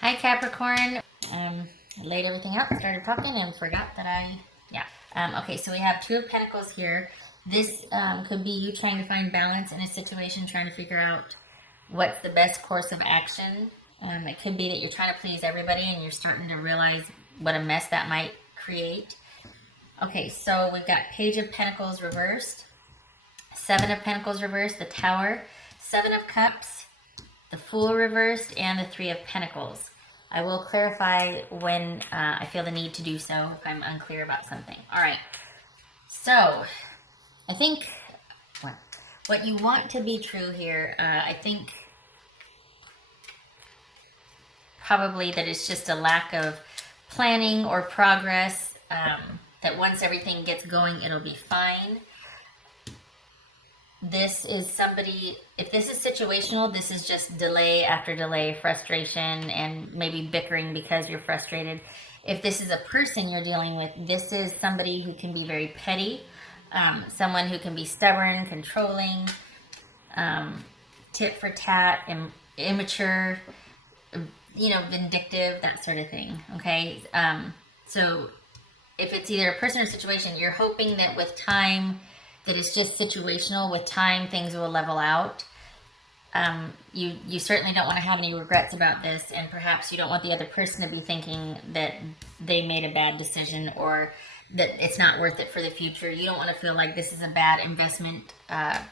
Hi Capricorn. I laid everything out, started talking, and forgot that okay, so we have Two of Pentacles here. This could be you trying to find balance in a situation, trying to figure out what's the best course of action. It could be that you're trying to please everybody and you're starting to realize what a mess that might create. Okay, so we've got Page of Pentacles reversed, Seven of Pentacles reversed, the Tower, Seven of Cups, the Fool reversed, and the Three of Pentacles. I will clarify when I feel the need to do so if I'm unclear about something. All right, so I think what you want to be true here, I think probably that it's just a lack of planning or progress, that once everything gets going, it'll be fine. This is somebody, if this is situational, this is just delay after delay, frustration, and maybe bickering because you're frustrated. If this is a person you're dealing with, this is somebody who can be very petty, someone who can be stubborn, controlling, tit for tat, immature, vindictive, that sort of thing, okay? So if it's either a person or situation, you're hoping that with time, that it's just situational. With time, things will level out. You certainly don't want to have any regrets about this, and perhaps you don't want the other person to be thinking that they made a bad decision or that it's not worth it for the future. You don't want to feel like this is a bad investment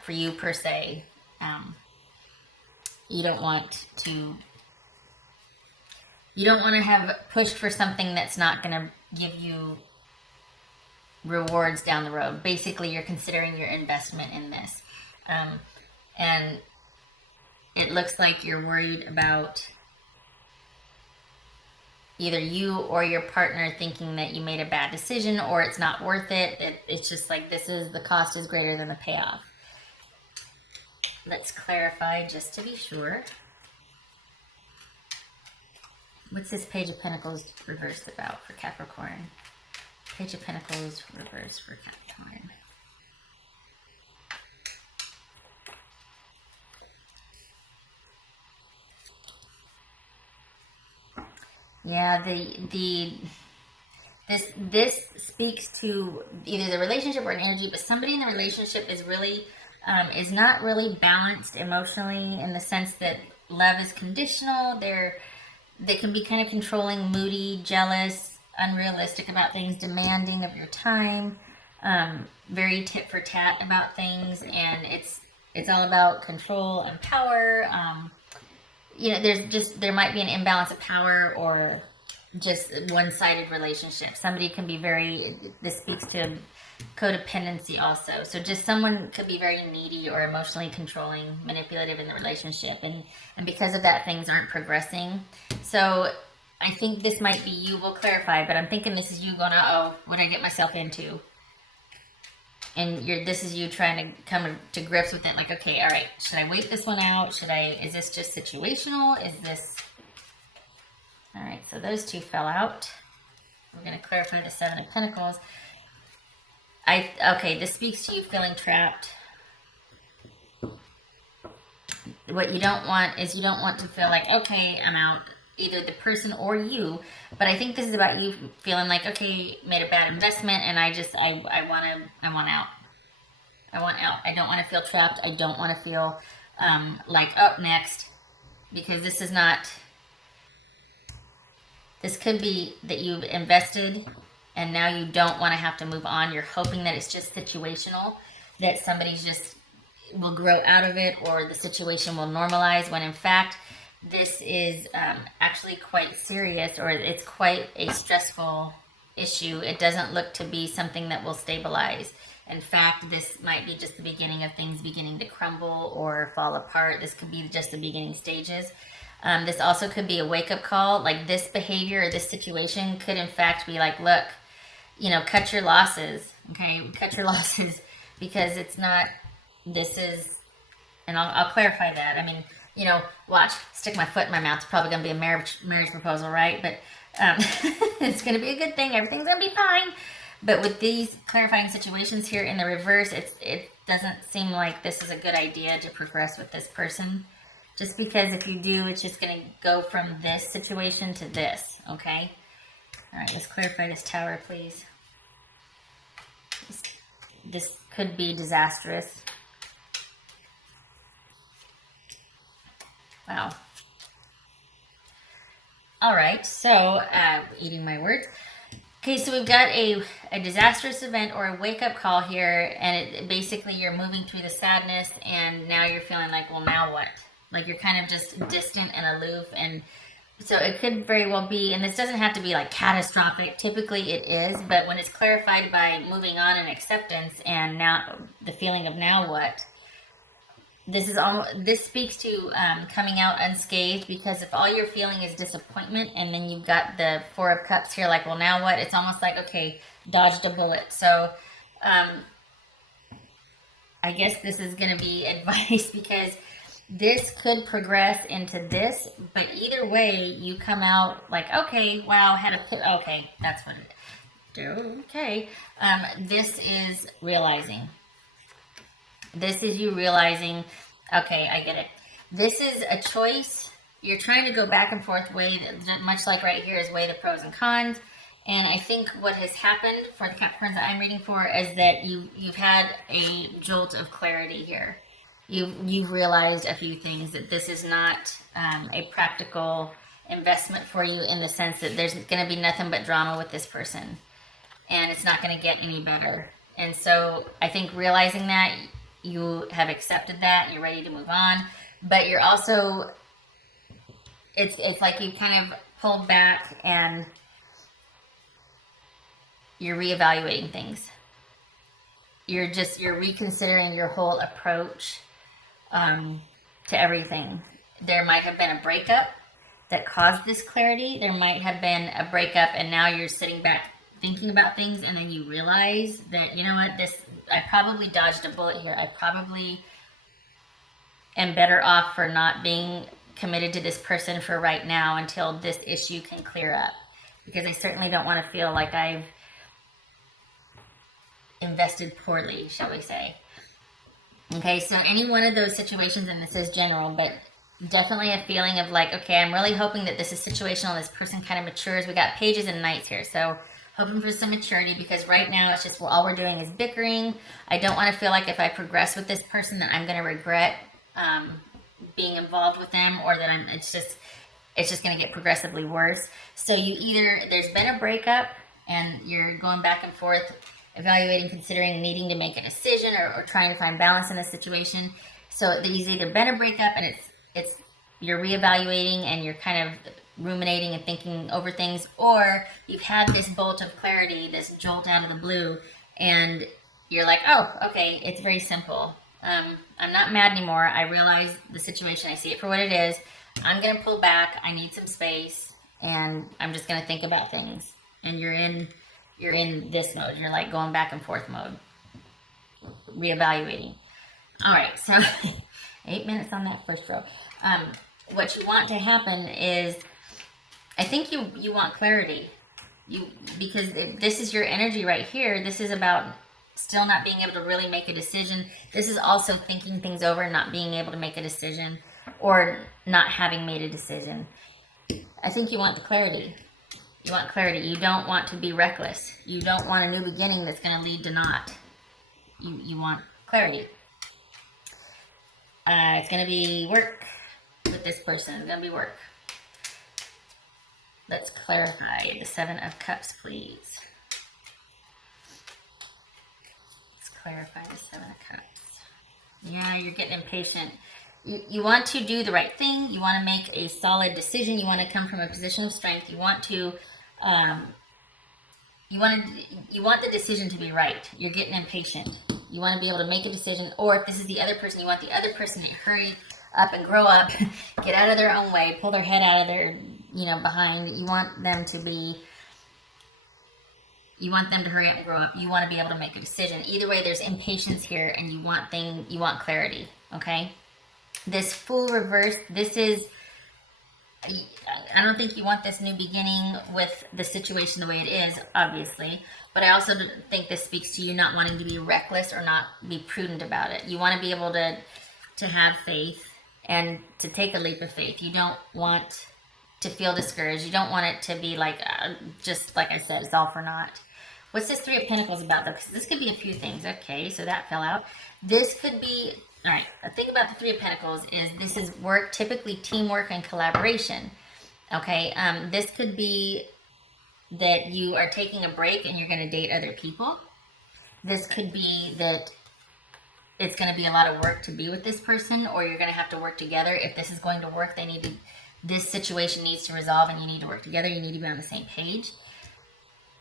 for you per se. You don't want to have pushed for something that's not going to give you rewards down the road. Basically, you're considering your investment in this. And it looks like you're worried about either you or your partner thinking that you made a bad decision or it's not worth it. It's just like the cost is greater than the payoff. Let's clarify just to be sure. What's this Page of Pentacles reversed about for Capricorn? Page of Pentacles reversed for Capricorn. Yeah, this speaks to either the relationship or an energy, but somebody in the relationship is really is not really balanced emotionally, in the sense that love is conditional. They can be kind of controlling, moody, jealous, unrealistic about things, demanding of your time, very tit for tat about things, and it's all about control and power. There might be an imbalance of power or just one-sided relationship. Somebody can be this speaks to codependency also. So just someone could be very needy or emotionally controlling, manipulative in the relationship, and because of that, things aren't progressing. So I think this might be you. We'll clarify, but I'm thinking this is you going, uh-oh, what did I get myself into? And this is you trying to come to grips with it. Like, okay, all right, should I wait this one out? Is this just situational? All right, so those two fell out. We're going to clarify the Seven of Pentacles. Okay, this speaks to you feeling trapped. What you don't want is you don't want to feel like, okay, I'm out, either the person or you. But I think this is about you feeling like, okay, made a bad investment, and I want out. I want out. I don't want to feel trapped. I don't want to feel like, oh, next. Because this could be that you've invested and now you don't want to have to move on. You're hoping that it's just situational, that somebody's just will grow out of it, or the situation will normalize, when in fact this is actually quite serious, or it's quite a stressful issue. It doesn't look to be something that will stabilize. In fact, this might be just the beginning of things beginning to crumble or fall apart. This could be just the beginning stages. This also could be a wake-up call. Like, this behavior or this situation could in fact be like, look, cut your losses, okay? Cut your losses, because it's not, and I'll clarify that. I mean, watch, stick my foot in my mouth. It's probably going to be a marriage proposal, right? But it's going to be a good thing. Everything's going to be fine. But with these clarifying situations here in the reverse, it doesn't seem like this is a good idea to progress with this person. Just because if you do, it's just going to go from this situation to this, okay? All right, let's clarify this Tower, please. This could be disastrous. Wow. All right, so eating my words. Okay, so we've got a disastrous event or a wake-up call here, and basically you're moving through the sadness, and now you're feeling like, well, now what? Like you're kind of just distant and aloof, and so it could very well be, and this doesn't have to be like catastrophic. Typically it is, but when it's clarified by moving on and acceptance, and now the feeling of now what, this speaks to coming out unscathed, because if all you're feeling is disappointment, and then you've got the Four of Cups here, like, well, now what? It's almost like, okay, dodged a bullet. So I guess this is going to be advice, because this could progress into this, but either way, you come out like, okay, wow, okay, that's what it is. Okay, this is realizing. This is you realizing, okay, I get it. This is a choice. You're trying to go back and forth, much like right here is weigh the pros and cons. And I think what has happened for the Capricorns that I'm reading for is that you've had a jolt of clarity here. You've realized a few things, that this is not a practical investment for you, in the sense that there's going to be nothing but drama with this person, and it's not going to get any better. And so I think realizing that, you have accepted that, you're ready to move on, but you're also, it's like you kind of pulled back and you're reevaluating things. You're reconsidering your whole approach to everything. There might have been a breakup that caused this clarity. There might have been a breakup and now you're sitting back thinking about things, and then you realize that, you know what, I probably dodged a bullet here. I probably am better off for not being committed to this person for right now until this issue can clear up, because I certainly don't want to feel like I've invested poorly, shall we say. Okay, so any one of those situations, and this is general, but definitely a feeling of like, okay, I'm really hoping that this is situational, this person kind of matures. We got pages and knights here, so hoping for some maturity, because right now it's just, well, all we're doing is bickering. I don't want to feel like if I progress with this person that I'm going to regret being involved with them, or that it's just going to get progressively worse. So there's been a breakup and you're going back and forth, evaluating, considering, needing to make a decision, or trying to find balance in the situation. So there's either been a breakup and you're reevaluating and you're kind of ruminating and thinking over things, or you've had this bolt of clarity, this jolt out of the blue, and you're like, oh, okay, it's very simple. I'm not mad anymore. I realize the situation. I see it for what it is. I'm going to pull back. I need some space, and I'm just going to think about things. And you're in this mode. You're like going back and forth mode, reevaluating. All right, so 8 minutes on that first row. What you want to happen is, I think you want clarity. Because this is your energy right here. This is about still not being able to really make a decision. This is also thinking things over, not being able to make a decision, or not having made a decision. I think you want the clarity. You want clarity. You don't want to be reckless. You don't want a new beginning that's going to lead to naught. You want clarity. It's going to be work with this person. It's going to be work. Let's clarify the Seven of Cups, please. Let's clarify the Seven of Cups. Yeah, you're getting impatient. You want to do the right thing. You want to make a solid decision. You want to come from a position of strength. You want to, you want the decision to be right. You're getting impatient. You want to be able to make a decision, or if this is the other person, you want the other person to hurry up and grow up, get out of their own way, pull their head out of their, behind. You want them to hurry up and grow up. You want to be able to make a decision. Either way, there's impatience here, and you want clarity, okay? This Fool reverse, I don't think you want this new beginning with the situation the way it is, obviously, but I also think this speaks to you not wanting to be reckless or not be prudent about it. You want to be able to have faith and to take a leap of faith. You don't want to feel discouraged. You don't want it to be like, just like I said, it's all for naught. What's this Three of Pentacles about, though? Because this could be a few things. Okay, so that fell out. This could be, all right, the thing about the Three of Pentacles is this is work, typically teamwork and collaboration. Okay, this could be that you are taking a break and you're going to date other people. This could be that it's going to be a lot of work to be with this person, or you're going to have to work together. If this is going to work, this situation needs to resolve and you need to work together. You need to be on the same page.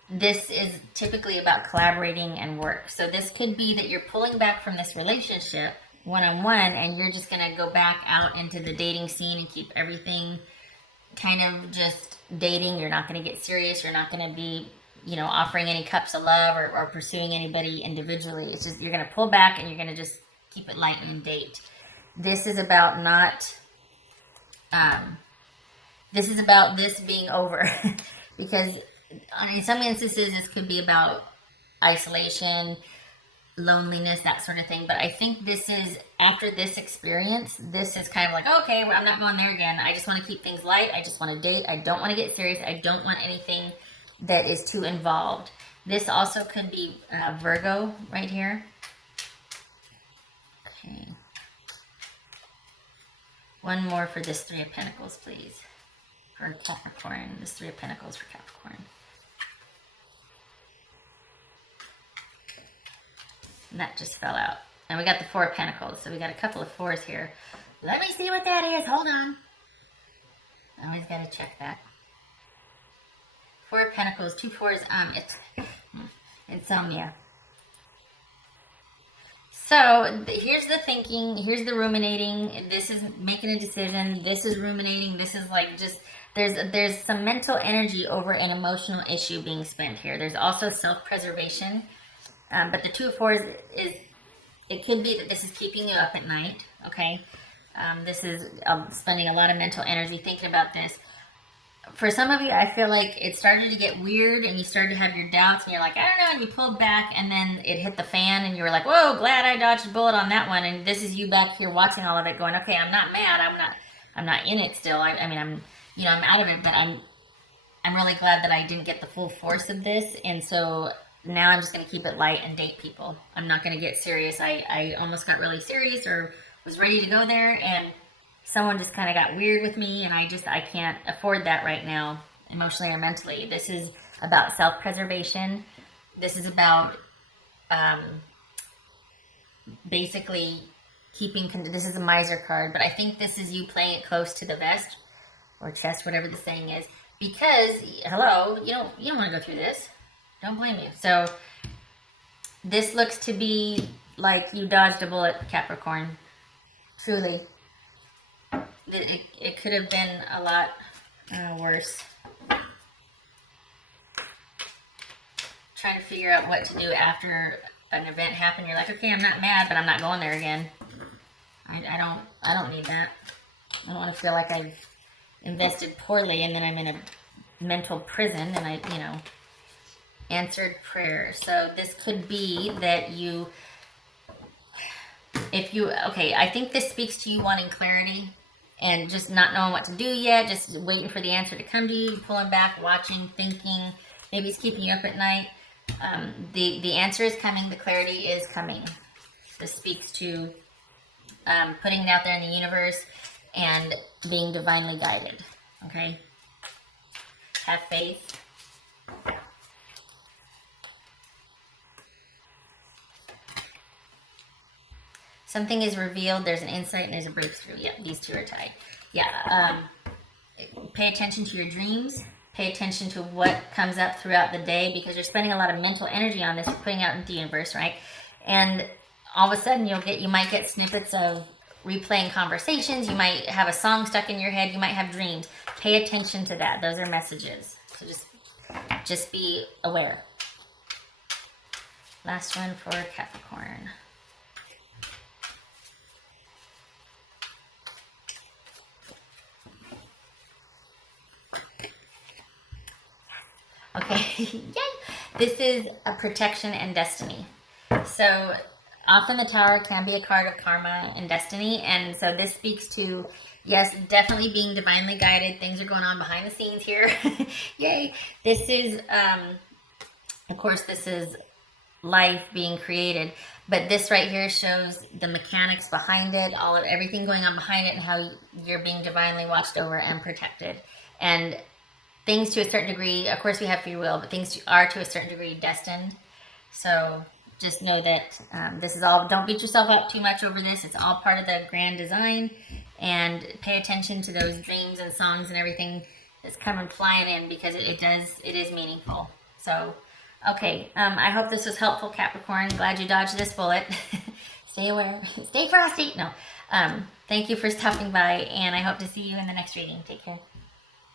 This is typically about collaborating and work. So this could be that you're pulling back from this relationship one-on-one and you're just going to go back out into the dating scene and keep everything kind of just dating. You're not going to get serious. You're not going to be, offering any cups of love or pursuing anybody individually. It's just, you're going to pull back and you're going to just keep it light and date. This is about this is about this being over because in some instances, this could be about isolation, loneliness, that sort of thing. But I think this is, after this experience, this is kind of like, okay, well, I'm not going there again. I just want to keep things light. I just want to date. I don't want to get serious. I don't want anything that is too involved. This also could be Virgo right here. Okay. One more for this Three of Pentacles, please. For Capricorn. This Three of Pentacles for Capricorn. And that just fell out. And we got the Four of Pentacles. So we got a couple of fours here. Let me see what that is. Hold on. I always got to check that. Four of Pentacles, two fours. Insomnia. So here's the thinking. Here's the ruminating. This is making a decision. This is ruminating. This is like just, there's some mental energy over an emotional issue being spent here. There's also self-preservation. But the Two of Fours it could be that this is keeping you up at night, okay? This is spending a lot of mental energy thinking about this. For some of you, I feel like it started to get weird and you started to have your doubts and you're like, I don't know, and you pulled back and then it hit the fan and you were like, whoa, glad I dodged a bullet on that one. And this is you back here watching all of it going, okay, I'm not mad, I'm not in it still. I mean, I'm out of it, but I'm really glad that I didn't get the full force of this. And so now I'm just going to keep it light and date people. I'm not going to get serious. I almost got really serious or was ready to go there, and someone just kind of got weird with me, and I can't afford that right now, emotionally or mentally. This is about self-preservation. This is about basically keeping, this is a miser card, but I think this is you playing it close to the vest or chest, whatever the saying is, because, hello, you don't want to go through this. Don't blame you. So this looks to be like you dodged a bullet, Capricorn. Truly. It could have been a lot worse. Trying to figure out what to do after an event happened. You're like, okay, I'm not mad, but I'm not going there again. I don't need that. I don't want to feel like I've invested poorly and then I'm in a mental prison and I answered prayer. So this could be that I think this speaks to you wanting clarity and just not knowing what to do yet, just waiting for the answer to come to you, pulling back, watching, thinking, maybe it's keeping you up at night. The answer is coming, the clarity is coming. This speaks to putting it out there in the universe and being divinely guided, okay? Have faith. Something is revealed, there's an insight, and there's a breakthrough. Yeah, these two are tied. Yeah, pay attention to your dreams. Pay attention to what comes up throughout the day because you're spending a lot of mental energy on this. You're putting out into the universe, right? And all of a sudden, you might get snippets of replaying conversations. You might have a song stuck in your head. You might have dreams. Pay attention to that. Those are messages. So just be aware. Last one for Capricorn. Okay, yay! This is a protection and destiny. So often the Tower can be a card of karma and destiny, and so this speaks to, yes, definitely being divinely guided. Things are going on behind the scenes here. Yay. This is, of course, this is life being created, but this right here shows the mechanics behind it, all of everything going on behind it, and how you're being divinely watched over and protected. And things to a certain degree, of course we have free will, but things are to a certain degree destined. So just know that this is all, don't beat yourself up too much over this. It's all part of the grand design, and pay attention to those dreams and songs and everything that's coming flying in, because it is meaningful. So, okay, I hope this was helpful, Capricorn. Glad you dodged this bullet. Stay aware, stay frosty. No, thank you for stopping by, and I hope to see you in the next reading. Take care.